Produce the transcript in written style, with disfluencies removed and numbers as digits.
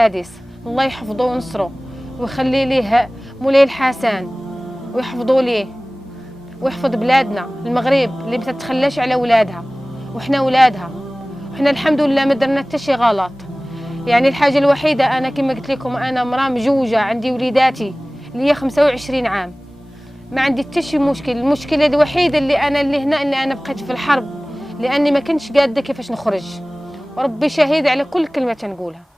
السادس. الله يحفظه وينصره ويخلي ليه مولاي الحسن ويحفظوا ليه ويحفظ بلادنا المغرب اللي ما تتخلاش على ولادها، وحنا ولادها، وحنا الحمد لله ما درنا حتى شي غلط. يعني الحاجه الوحيده انا كما قلت لكم انا امراه مجوجه، عندي وليداتي اللي هي 25 عام، ما عندي حتى شي مشكل. المشكله الوحيده اللي هنا اللي انا بقيت في الحرب، لاني ما كنتش قاده كيفاش نخرج، وربي شهيد على كل كلمه تنقولها.